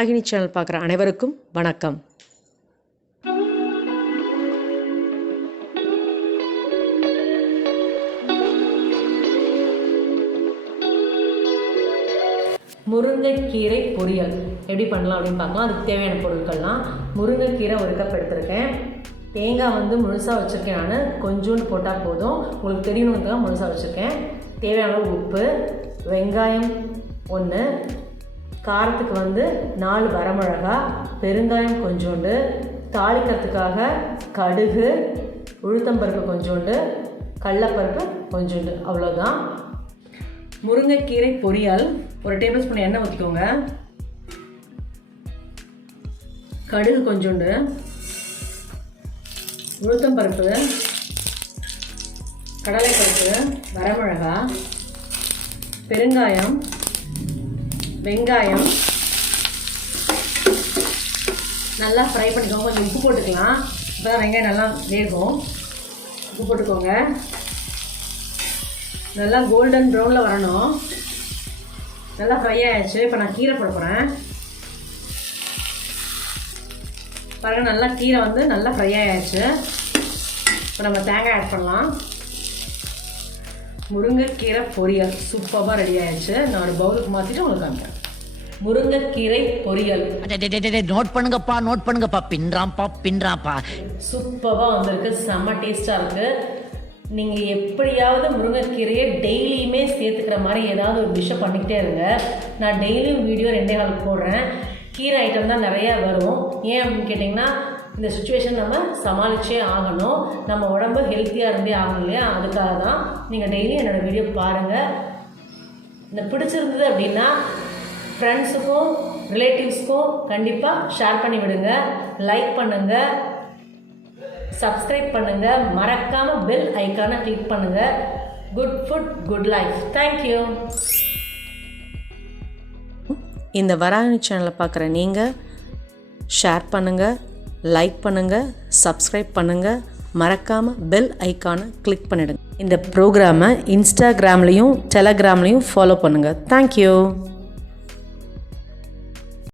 Varahini channel பார்க்குற அனைவருக்கும் வணக்கம். முருங்கைக்கீரை பொரியல் எப்படி பண்ணலாம் அப்படின்னு பார்க்கலாம். அதுக்கு தேவையான பொருட்கள்லாம் முருங்கைக்கீரை ஒரு கப் எடுத்திருக்கேன். தேங்காய் முழுசாக வச்சுருக்கேன். நான் கொஞ்சோண்டு போட்டால் போதும், உங்களுக்கு தெரியணுன்னு தான் முழுசாக வச்சுருக்கேன். தேவையான உப்பு, வெங்காயம் 1, காரத்துக்கு 4 வரமிளகா, பெருங்காயம் கொஞ்சோண்டு, தாளிக்கிறதுக்காக கடுகு, உளுத்தம்பருப்பு கொஞ்சோண்டு, கடலைப்பருப்பு கொஞ்சோண்டு, அவ்வளோதான். முருங்கைக்கீரை பொரியல் 1 டேபிள் ஸ்பூன் எண்ணெய் ஊற்றிக்கோங்க. கடுகு கொஞ்சோண்டு, உளுத்தம்பருப்பு, கடலைப்பருப்பு, வரமிளகா, பெருங்காயம், வெங்காயம் நல்லா ஃப்ரை பண்ணிக்கோங்க. கொஞ்சம் உப்பு போட்டுக்கலாம், இப்போ தான் வெங்காயம் நல்லா வேகும். உப்பு போட்டுக்கோங்க. நல்லா கோல்டன் ப்ரௌனில் வரணும். நல்லா ஃப்ரை ஆகிடுச்சு. இப்போ நான் கீரை போட போகிறேன். பாருங்கள், நல்லா கீரை நல்லா ஃப்ரை ஆகிடுச்சு. இப்போ நம்ம தேங்காய் ஆட் பண்ணலாம். முருங்கைக்கீரை பொரியல் சூப்பராக ரெடி ஆயிடுச்சு. நான் ஒரு பவுலுக்கு மாற்றிட்டு உங்களுக்கு காமிக்கிறேன். முருங்கைக்கீரை பொரியல் நோட் பண்ணுங்கப்பா. பின்றாப்பா சூப்பராக வந்திருக்கு. செம்ம டேஸ்ட்டாக இருக்குது. நீங்கள் எப்படியாவது முருங்கைக்கீரையை டெய்லியுமே சேர்த்துக்கிற மாதிரி ஏதாவது ஒரு டிஷ்ஷை பண்ணிக்கிட்டே இருங்க. நான் டெய்லியும் வீடியோ 2 நாளுக்கு போடுறேன். கீரை ஐட்டம் தான் நிறையா வரும். ஏன் அப்படின்னு கேட்டிங்கன்னா, இந்த சுச்சுவேஷன் நம்ம சமாளித்தே ஆகணும். நம்ம உடம்பு ஹெல்த்தியாக இருந்தே ஆகணும் இல்லையா? அதுக்காக தான் நீங்கள் டெய்லி என்னோடய வீடியோ பாருங்கள். இந்த பிடிச்சிருந்தது அப்படின்னா ஃப்ரெண்ட்ஸுக்கும் ரிலேட்டிவ்ஸ்க்கும் கண்டிப்பாக ஷேர் பண்ணி விடுங்க. லைக் பண்ணுங்கள், சப்ஸ்கிரைப் பண்ணுங்கள், மறக்காமல் பெல் ஐக்கானை கிளிக் பண்ணுங்கள். Good food good life. Thank you. இந்த வராகினி சேனலை பார்க்குற நீங்கள் ஷேர் பண்ணுங்கள், லைக் பண்ணுங்கள், சப்ஸ்கிரைப் பண்ணுங்கள், மறக்காமல் பெல் ஐக்கானை கிளிக் பண்ணிவிடுங்க. இந்த ப்ரோக்ராமை இன்ஸ்டாகிராம்லேயும் டெலகிராம்லேயும் ஃபாலோ பண்ணுங்கள். தேங்க்யூ.